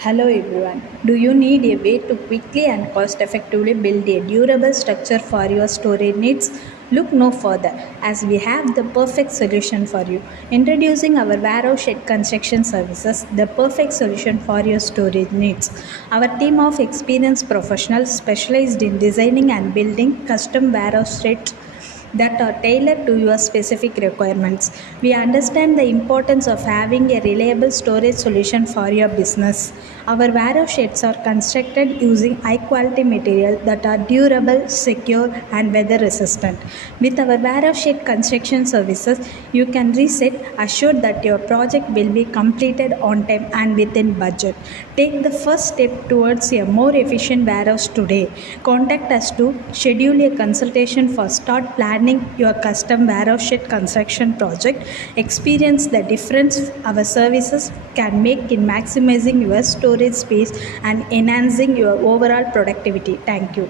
Hello everyone. Do you need a way to quickly and cost effectively build a durable structure for your storage needs? Look no further as we have the perfect solution for you. Introducing our warehouse shed construction services, the perfect solution for your storage needs. Our team of experienced professionals specialized in designing and building custom warehouse sheds that are tailored to your specific requirements. We understand the importance of having a reliable storage solution for your business. Our warehouse sheds are constructed using high quality material that are durable, secure, and weather resistant. With our warehouse shed construction services, you can reset assured that your project will be completed on time and within budget. Take the first step towards a more efficient warehouse today. Contact us to schedule a consultation for start planning your custom warehouse shed construction project. Experience the difference our services can make in maximizing your storage space and enhancing your overall productivity. Thank you.